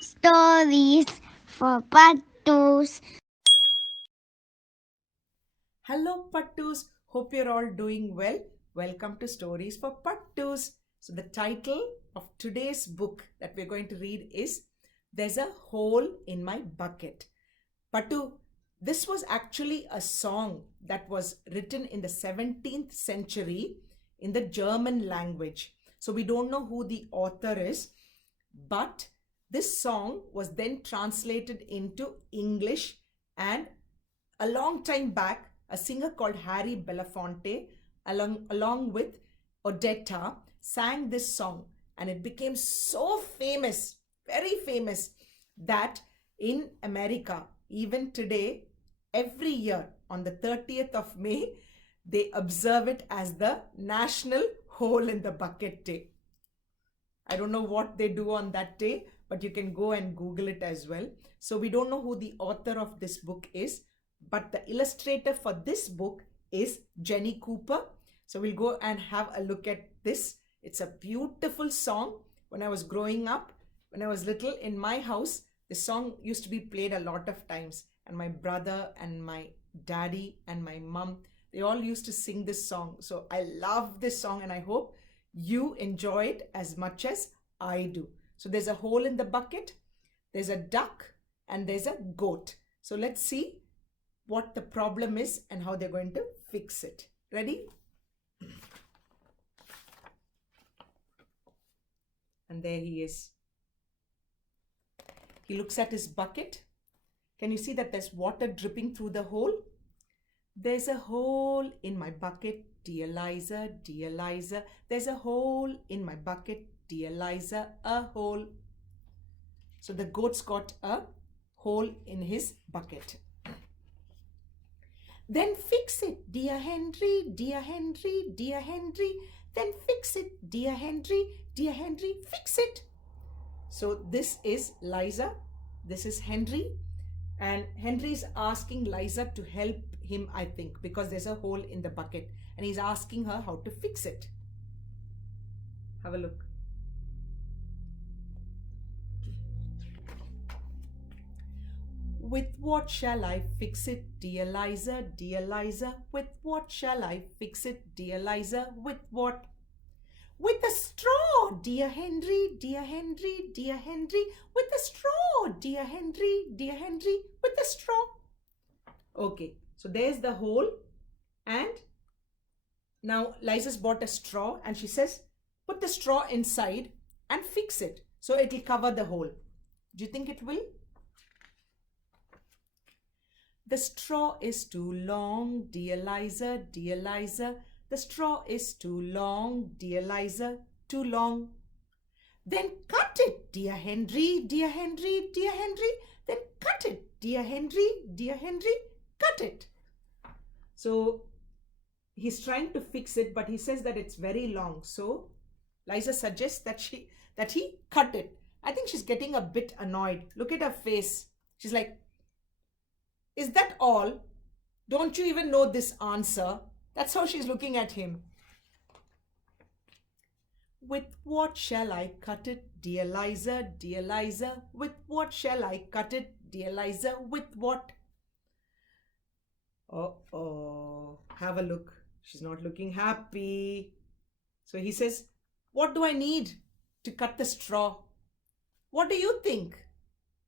Stories for Pattus. Hello, Pattus. Hope you're all doing well. Welcome to Stories for Pattus. So, the title of today's book that we're going to read is There's a Hole in My Bucket. Pattu, this was actually a song that was written in the 17th century in the German language. So, we don't know who the author is, but this song was then translated into English, and a long time back, a singer called Harry Belafonte, along with Odetta, sang this song, and it became so famous, very famous, that in America, even today, every year on the 30th of May, they observe it as the National Hole in the Bucket Day. I don't know what they do on that day, but you can go and Google it as well. So we don't know who the author of this book is, but the illustrator for this book is Jenny Cooper. So we'll go and have a look at this. It's a beautiful song. When I was growing up, when I was little, in my house, this song used to be played a lot of times. And my brother and my daddy and my mom, they all used to sing this song. So I love this song, and I hope you enjoy it as much as I do. So there's a hole in the bucket, there's a duck, and there's a goat. So let's see what the problem is and how they're going to fix it. Ready? And there he is. He looks at his bucket. Can you see that there's water dripping through the hole? There's a hole in my bucket, dear Liza, dear Liza. There's a hole in my bucket, dear Liza, a hole. So the goat's got a hole in his bucket. Then fix it, dear Henry, dear Henry, dear Henry. Then fix it, dear Henry, dear Henry, fix it. So this is Liza, this is Henry, and Henry's asking Liza to help him, I think, because there's a hole in the bucket, and he's asking her how to fix it. Have a look. With what shall I fix it, dear Liza, dear Liza? With what shall I fix it, dear Liza? With what? With a straw, dear Henry, dear Henry, dear Henry. With a straw, dear Henry, dear Henry. With a straw. Okay, so there's the hole, and now Liza's bought a straw, and she says, put the straw inside and fix it so it'll cover the hole. Do you think it will? The straw is too long, dear Liza, dear Liza. The straw is too long, dear Liza, too long. Then cut it, dear Henry, dear Henry, dear Henry. Then cut it, dear Henry, dear Henry, cut it. So he's trying to fix it, but he says that it's very long. So Liza suggests that he cut it. I think she's getting a bit annoyed. Look at her face. She's like, is that all? Don't you even know this answer? That's how she's looking at him. With what shall I cut it, dear Liza, dear Liza? With what shall I cut it, dear Liza? With what? Uh-oh. Have a look. She's not looking happy. So he says, what do I need to cut the straw? What do you think?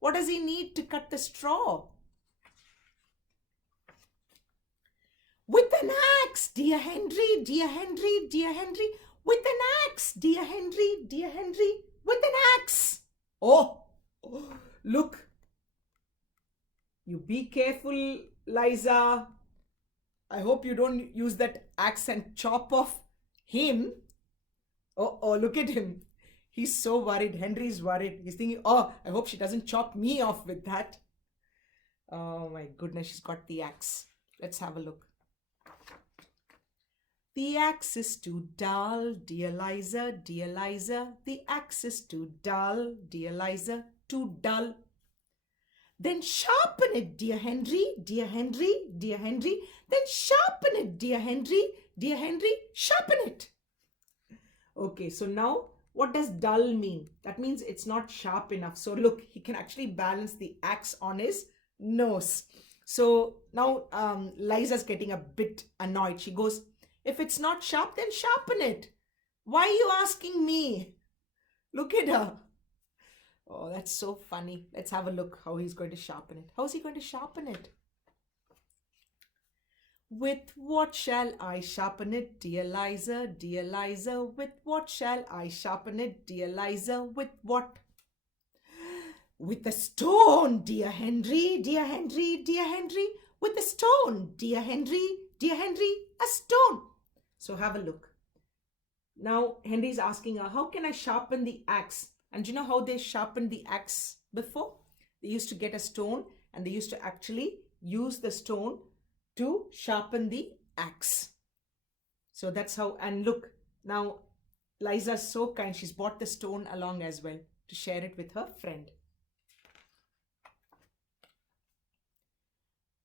What does he need to cut the straw? With an axe, dear Henry, dear Henry, dear Henry. With an axe, dear Henry, dear Henry. With an axe. Oh, look. You be careful, Liza. I hope you don't use that axe and chop off him. Oh, look at him. He's so worried. Henry's worried. He's thinking, oh, I hope she doesn't chop me off with that. Oh my goodness, she's got the axe. Let's have a look. The axe is too dull, dear Liza, dear Liza. The axe is too dull, dear Liza, too dull. Then sharpen it, dear Henry, dear Henry, dear Henry. Then sharpen it, dear Henry, dear Henry, sharpen it. Okay, so now What does dull mean? That means it's not sharp enough. So look, he can actually balance the axe on his nose. So now Liza's getting a bit annoyed. She goes, if it's not sharp, then sharpen it. Why are you asking me? Look at her. Oh, that's so funny. Let's have a look how he's going to sharpen it. How's he going to sharpen it? With what shall I sharpen it, dear Liza, dear Liza? With what shall I sharpen it, dear Liza? With what? With a stone, dear Henry, dear Henry, dear Henry. With a stone, dear Henry, dear Henry, a stone. So have a look. Now Henry's asking her, how can I sharpen the axe? And do you know how they sharpened the axe before? They used to get a stone and they used to actually use the stone to sharpen the axe. So that's how, and look, now Liza's so kind, she's bought the stone along as well to share it with her friend.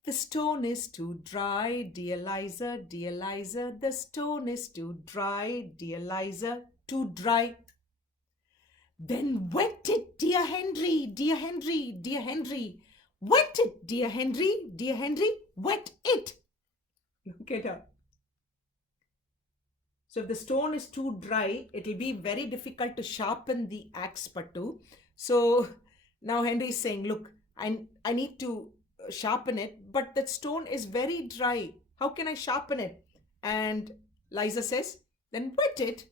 The stone is too dry, dear Liza, dear Liza. The stone is too dry, dear Liza, too dry. Then wet it, dear Henry, dear Henry, dear Henry. Wet it, dear Henry, dear Henry, wet it. Look at her. So if the stone is too dry, it will be very difficult to sharpen the axe, Pattu. So now Henry is saying, look, I need to sharpen it, but that stone is very dry. How can I sharpen it? And Liza says, then wet it.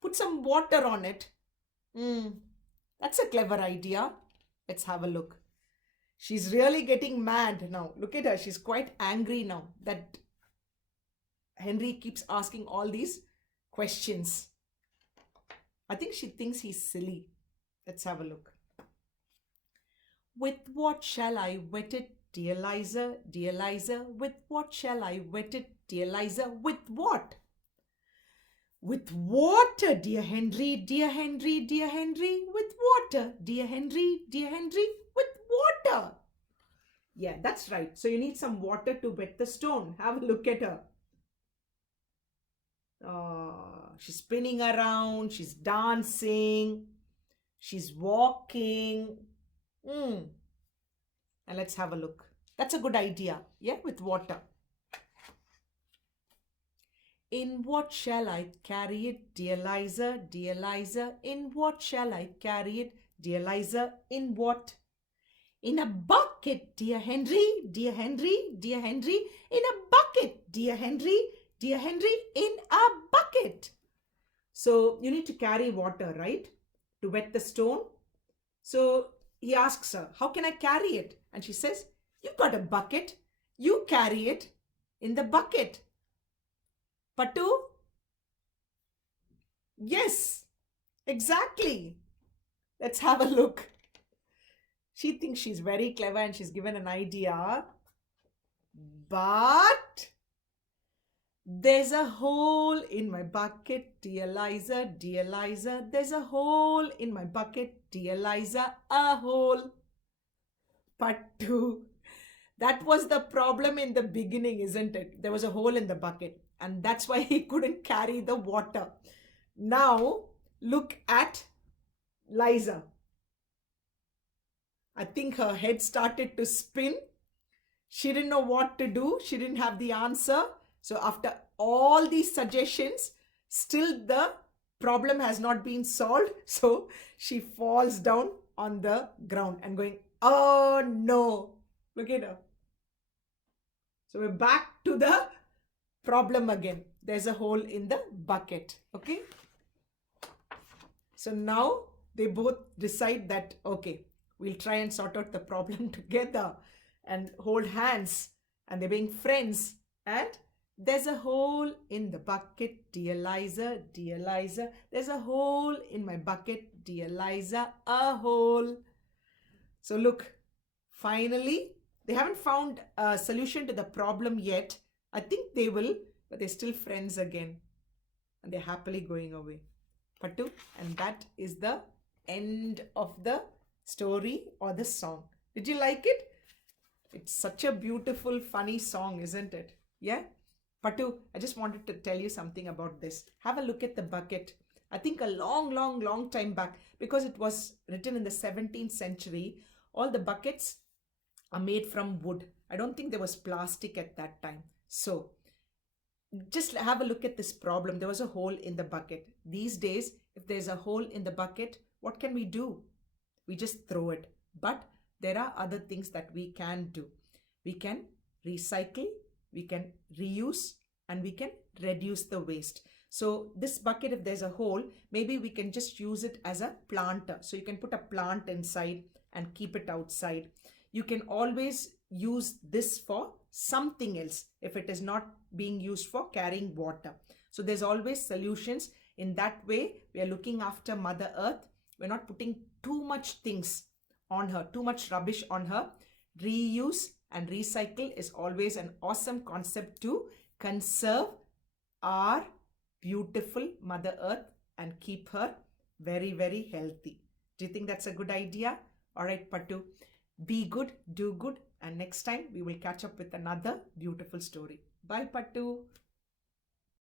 Put some water on it. That's a clever idea. Let's have a look. She's really getting mad now. Look at her. She's quite angry now that Henry keeps asking all these questions. I think she thinks he's silly. Let's have a look. With what shall I wet it, dear Liza, dear Liza? With what shall I wet it, dear Liza? With what? With water, dear Henry, dear Henry, dear Henry. With water, dear Henry, dear Henry. With water. Yeah, that's right. So you need some water to wet the stone. Have a look at her. She's spinning around. She's dancing. She's walking. And let's have a look. That's a good idea. Yeah, with water. In what shall I carry it, dear Liza, dear Liza? In what shall I carry it, dear Liza? In what? In a bucket, dear Henry, dear Henry, dear Henry. In a bucket, dear Henry, dear Henry. In a bucket. So you need to carry water, right? To wet the stone. So he asks her, how can I carry it? And she says, you've got a bucket. You carry it in the bucket. Pattu? Yes, exactly. Let's have a look. She thinks she's very clever and she's given an idea. But there's a hole in my bucket, dear Liza, dear Liza. There's a hole in my bucket, dear Liza, a hole. Pattu. That was the problem in the beginning, isn't it? There was a hole in the bucket. And that's why he couldn't carry the water. Now, look at Liza. I think her head started to spin. She didn't know what to do. She didn't have the answer. So after all these suggestions, still the problem has not been solved. So she falls down on the ground and going, oh no. Look at her. So we're back to the problem again. There's a hole in the bucket. Okay. So now they both decide that, okay, we'll try and sort out the problem together and hold hands. And they're being friends. And there's a hole in the bucket, dear Liza, dear Liza. There's a hole in my bucket, dear Liza, a hole. So look, finally, they haven't found a solution to the problem yet. I think they will, but they're still friends again. And they're happily going away. Pattu, and that is the end of the story or the song. Did you like it? It's such a beautiful, funny song, isn't it? Yeah? Pattu, I just wanted to tell you something about this. Have a look at the bucket. I think a long time back, because it was written in the 17th century. All the buckets are made from wood. I don't think there was plastic at that time. So just have a look at this problem. There was a hole in the bucket. These days, if there's a hole in the bucket, what can we do? We just throw it. But there are other things that we can do. We can recycle, we can reuse, and we can reduce the waste. So this bucket, if there's a hole, maybe we can just use it as a planter. So you can put a plant inside and keep it outside. You can always use this for something else if it is not being used for carrying water. So there's always solutions. In that way, we are looking after Mother Earth. We're not putting too much things on her, too much rubbish on her. Reuse and recycle is always an awesome concept to conserve our beautiful Mother Earth and keep her very healthy. Do you think that's a good idea? All right, Pattu. Be good, do good, and next time we will catch up with another beautiful story. Bye, Pattu.